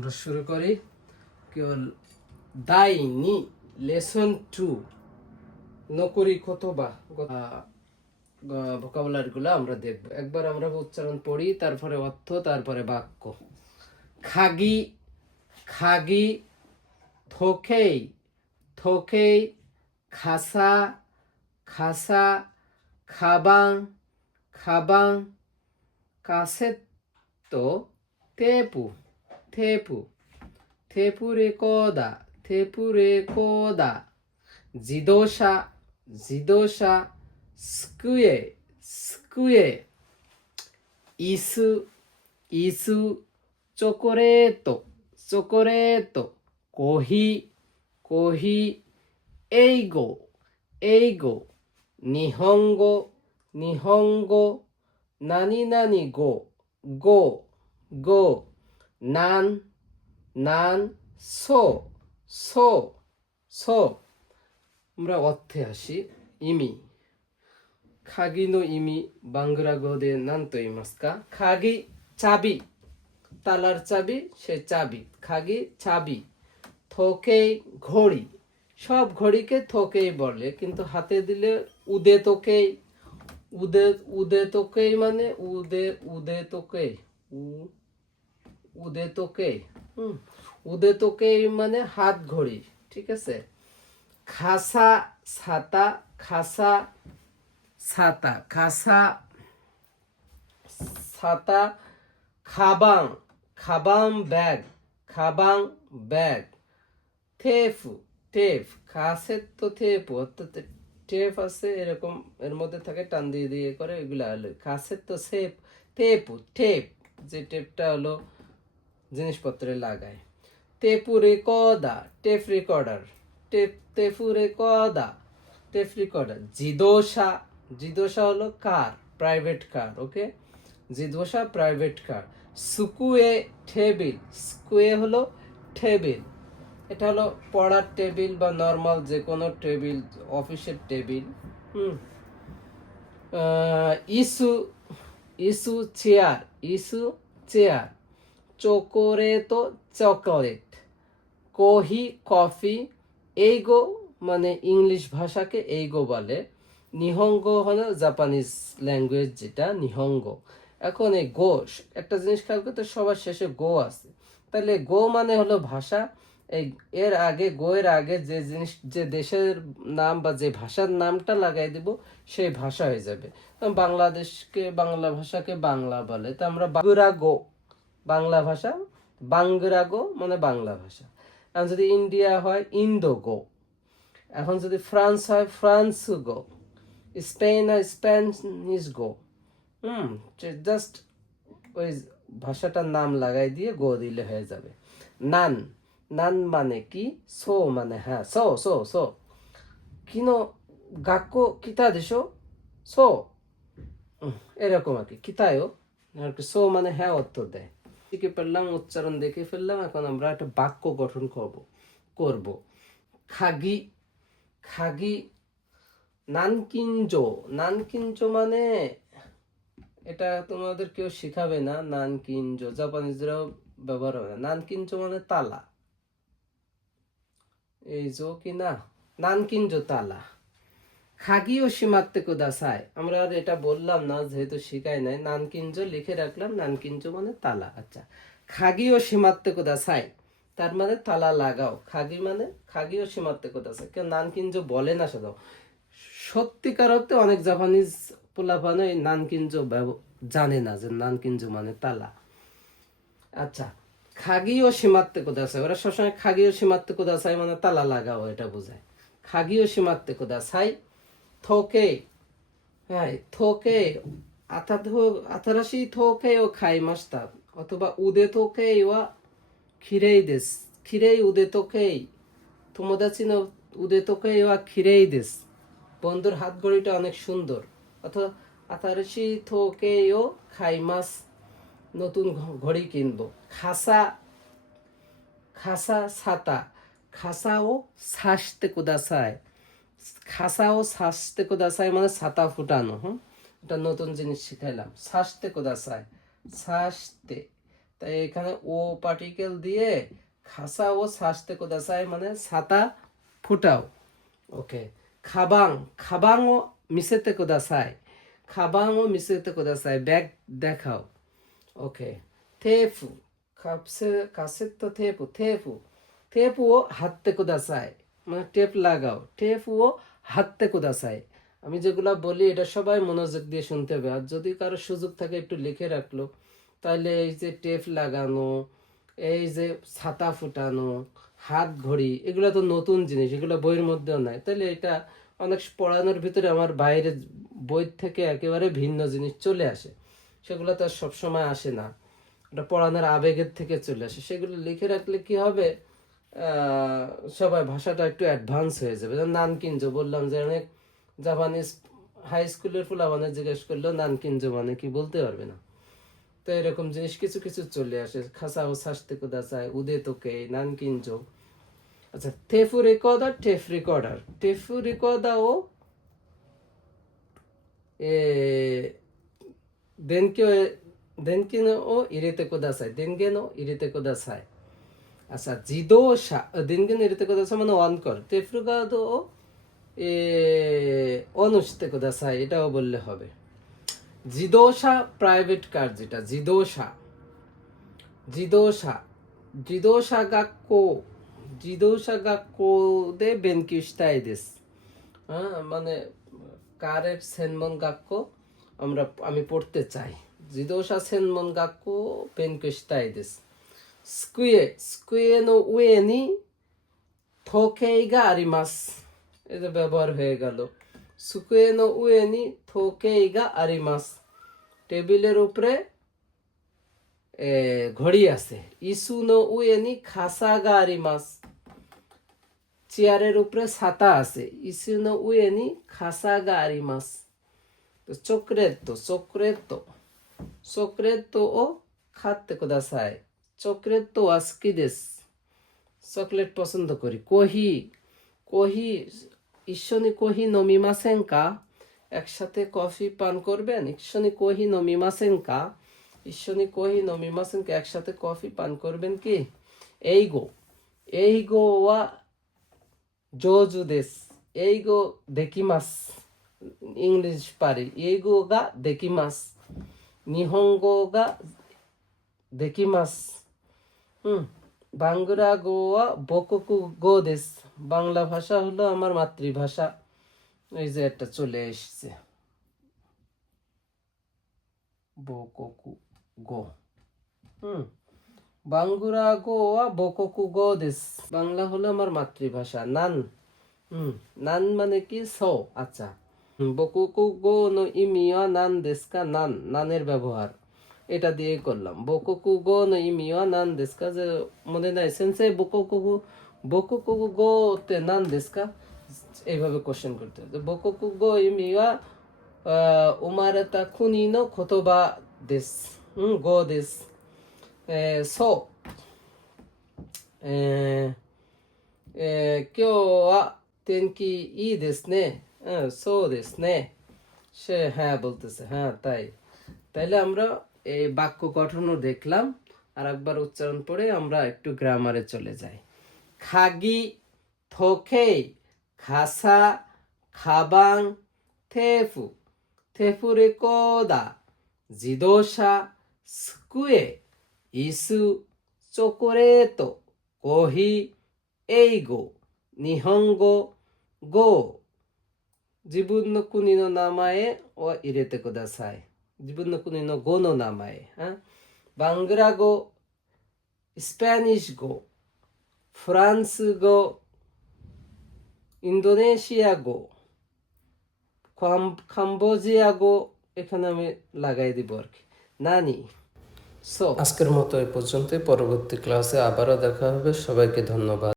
আমরা শুরু করি কেবল দাইনি লেসন 2 নকরি কতবা ভোকাবুলারি গুলো আমরা দেখব। একবার আমরা উচ্চারণ পড়ি, তারপরে অর্থ, তারপরে বাক্য। খাগি খাগি, থোকেই থোকেই, খাসা খাসা, খাবাং খাবাং, কাসেত্তো, তেপু 테프 테프레코다 테프레코다, 지도샤 지도샤, 스쿠에 스쿠에, 이스 이스, 초콜릿 초콜릿, 코히 코히, 에이고 에이고, 니혼고 니혼고, 나니나니 고 고 고, নান নান, সো সো সো। আমরা অর্থে আসি। ইমি খাগি নো ইমি বাংলাで何と言いますか? খাগি চাবি, তালার চাবি, সে চাবি। খাগি চাবি। থোকেই ঘড়ি, সব ঘড়িকে থোকেই বলে, কিন্তু হাতে দিলে উদে তোকেই। উদে উদে তোকেই মানে উদে উদে তোকেই, উদে তোকে, উদে তোকে মানে হাত ঘড়ি, ঠিক আছে। খাসা ছাতা, খাসা ছাতা, খাসা ছাতা। খাবাং খাবাং ব্যাগ, খাবাং ব্যাগ। থেফু টেফ, খাসের তো থেপু, অর্থাৎ টেপ আছে এরকম, এর মধ্যে থাকে টান দিয়ে দিয়ে করে, এগুলা হলো খাসের তো সেপ। থেপু টেপ, যে টেপটা হলো জিনিসপত্রে লাগায়। টেপু রেকর্ডা, টেপ রেকর্ডার। টেপু রেকর্ডা, টেপ রেকর্ডার। জিদোসা, জিদোসা হলো কার, প্রাইভেট কার, ওকে। জিদোসা প্রাইভেট কার। সুকুয়ে টেবিল, স্কুয়ে হলো টেবিল, এটা হলো পড়ার টেবিল বা নর্মাল যে কোনো টেবিল, অফিসের টেবিল। ইসু ইসু চেয়ার, ইসু চেয়ার। চোকোরেতো চকোলেট। কোহি কফি। এইগো মানে ইংলিশ ভাষাকে এইগো বলে। নিহঙ্গো হলো জাপানিজ ল্যাঙ্গুয়েজ, যেটা নিহঙ্গো। এখন এই গো, একটা জিনিস খেয়াল করতে, সবার শেষে গো আছে, তাহলে গো মানে হলো ভাষা। এই এর আগে, গো এর আগে যে জিনিস, যে দেশের নাম বা যে ভাষার নামটা লাগাই দিব, সেই ভাষা হয়ে যাবে। বাংলাদেশকে, বাংলা ভাষাকে বাংলা বলে, তো আমরা বাংলা গো, বাংলা ভাষা। বাংরাগো মানে বাংলা ভাষা। এখন যদি ইন্ডিয়া হয় ইন্দো গো, এখন যদি ফ্রান্স হয় ফ্রান্স গো, স্পেন হয় স্প্যানিশ গো। জাস্ট ওই ভাষাটার নাম লাগাই দিয়ে গো দিলে হয়ে যাবে। নান, নান মানে কি? সো মানে হ্যাঁ, সো সো সো। কিনো গাক্কো কিতা দেশো? সো, এরকম আর কি, কিতায়ও সো মানে হ্যাঁ অর্থ দেয়। শিখে ফেললাম, উচ্চারণ দেখে ফেললাম, এখন আমরা একটা বাক্য গঠন করব। খাগি খাগি, নানকিনজো। নানকিনজো মানে, এটা তোমাদের কেউ শিখাবে না। নানকিনজো জাপানিজরাও ব্যবহার হবে না। নানকিনজো মানে তালা, এই জো কি না, নানকিনজো তালা। খাগিও সীমাত্তে কুদাসাই, আমরা আর এটা বললাম না যেহেতু শিখাই নাই। নানকিনজো লিখে রাখলাম, নানকিনজো মানে তালা। আচ্ছা, খাগিও সীমাত্তে কুদাসাই, তার মানে তালা লাগাও। খাগি মানে খাগিও সীমাত্তে কুদাসাই, কেউ নানকিনজো বলে না সাধারণত। সত্যিকার অর্থে অনেক জাপানিজ পোলাপানে এই নানকিনজো জানে না যে নানকিনজো মানে তালা। আচ্ছা, খাগিও সীমাত্তে কুদাসাই, ওরা সবসময় খাগিও সীমাত্তে কুদাসাই মানে তালা লাগাও, এটা বোঝায়। খাগিও সীমাত্তে কুদাসাই। থোকে, হ্যাঁ থোকে, আতারাশি থোকে ও খাই মাস্তা, অথবা উদে থোকে ওয়া খিরেই দেস। খিরেই উদে থোকে, তোমোদাচি নো উদে থোকে ওয়া খিরেই দেস, বন্ধুর হাত ঘড়িটা অনেক সুন্দর। অথবা আতারাশি থোকে ও খাই মাস, নতুন ঘড়ি কিনবো। খাসা খাসা ছাতা, খাসা ও সাজতে কুদাসাই। খাসা ও সাজতে কুদাসাই মানে ছাতা ফুটানো। এটা নতুন জিনিস শিখাইলাম। সাজতে কুদাসাই, সাজতে তাই এখানে ও পার্টিকেল দিয়ে খাসা ও সাজতে কোদাসাই মানে ছাতা ফুটাও। ওকে, খাবাং, খাবাংও মিশেতে কোদাসাই, খাবাংও মিশেতে কোদাসাই, ব্যাগ দেখাও। ওকে, তেফু, কাসেত্তো তেফু, তেফু, তেফুও হাতে কোদাসাই মানে টেপ লাগাও, টেফুও হাতে কোদাসাই। আমি যেগুলা বলি এটা সবাই মনোযোগ দিয়ে শুনতে হবে, আর যদি কারো সুযোগ থাকে একটু লিখে রাখলো, তাহলে এই যে টেপ লাগানো, এই যে ছাতা ফুটানো, হাত ঘড়ি, এগুলো তো নতুন জিনিস, এগুলো বইয়ের মধ্যেও নাই। তাহলে এটা অনেক পড়ানোর ভিতরে আমার বাইরে বই থেকে একেবারে ভিন্ন জিনিস চলে আসে, সেগুলো তো আর সবসময় আসে না, ওটা পড়ানোর আবেগের থেকে চলে আসে। সেগুলো লিখে রাখলে কি হবে, সবাই ভাষাটা একটু অ্যাডভান্স হয়ে যাবে। যেমন নানকিনজো বললাম, যে অনেক জাপানিজ হাই স্কুলের ফুলাবানে জিজ্ঞেস করলেও নানকিনজো মানে কি বলতে পারবে না। তো এরকম জিনিস কিছু কিছু চলে আসে, খাসা ও সাজতে কোদাসাই, উদে তোকে, নানকিনজো। আচ্ছা, তেফু রেকর্ডার, টেপ রেকর্ডার, তেফু রেকর্ডার ও দেনকে দেনকেন ও ইরেতে কোদাসাই, দেনগেন ও ইরেতে কোদাসাই। আচ্ছা, জিদোসা, দেনগেন ইরেতে কোদাসাই মানে অন কর, তেফু রেকর্ডার ও অন উঠতে কোদাসাই, এটাও বললে হবে। জিদোসা প্রাইভেট কার, যেটা জিদোসা, জিদোসা, জিদোসা গাক্কো, জিদোসা গাক্কো দে বেনকিউ শিতাই দেসু। হ্যাঁ, মানে কারের সেনমন গাক্কো আমি পড়তে চাই। জিদোসা সেনমন গাক্কো বেনকিউ শিতাই দেসু। স্কুয়ে, স্কুয়ে নো উয়ে নি থোকেই গা আরিমাসু, এটা ব্যবহার হয়ে গেল। স্কুয়ে নো উয়ে নি থোকেই গা আরিমাসু, টেবিলের উপরে ঘড়ি আছে। ইসু নো উয়ে নি খাসা গা আরিমাসু, চেয়ারের উপরে ছাতা আছে। ইসু নো উয়ে নি খাসা গা আরিমাসু। তো চক্রেতো, চক্রেতো, চক্রেতো ও খাতে কোদাসাই, চক্রেতো ওয়া সুকি দেসু, চকলেট পছন্দ করি। কোহি, কোহি, ইশোনি কোহি নমিমাসেন কা, একসাথে কফি পান করবেন। ইশোনি কোহি নমিমাসেন কা, ইশোনি কোহি নমিমাসেন কা, একসাথে কফি পান করবেন কি। এইগো, এইগো ওয়া জোজু দেস, এইগো দেকিমাস, ইংলিশ পারি। এইগো গা দেকিমাস, নিহঙ্গো গা দেকিমাস। বাংলা গো ওয়া বোকোকু গো দেস, বাংলা ভাষা হলো আমার মাতৃভাষা। এই যে একটা চলে এসছে, বোকোকু গো। বাঙ্গুরা গো ওয়া বোকোকু গো দেস, বাংলা হলো আমার মাতৃভাষা। নান, নান মানে কি সো। আচ্ছা, বকুকু গো নো ইমি ওয়া নান দেস কা, নান, নানের ব্যবহার এটা দিয়ে করলাম। বকুকু গো নো ইমি ওয়া নান দেস কা, যে মনে নাই সেন্সেই বকুকু, বকুকু গো তে নান দেস কা, এইভাবে কোশ্চেন করতে হবে। বকুকু গো ইমি ওয়া উমারেতা কুনি নো কোতোবা দেস, গো দেস। সো 今日は天気いいですね。そうですね। সে হ্যাঁ বলতেছে, হ্যাঁ তাই। তাইলে আমরা এই বাক্য গঠনও দেখলাম, আর একবার উচ্চারণ পড়ে আমরা একটু গ্রামারে চলে যাই। খাগি, থোকেই, খাসা, খাবাং, তেফু, তেফু রেকর্ডার, জিদোসা, স্কুয়ে, ইসু, চকোলেট, কোহি, এইগো, নিহঙ্গো, গো। 自分の国の名前を入れてください。自分の国の語の名前。バングラ語、スペニッシュ語、フランス語、インドネシア語、カンボジア語, এখানে আমি লাগাই দিব আর কি। নানি। সো আজকের মতো এই পর্যন্ত, পরবর্তী ক্লাসে আবারও দেখা হবে। সবাইকে ধন্যবাদ।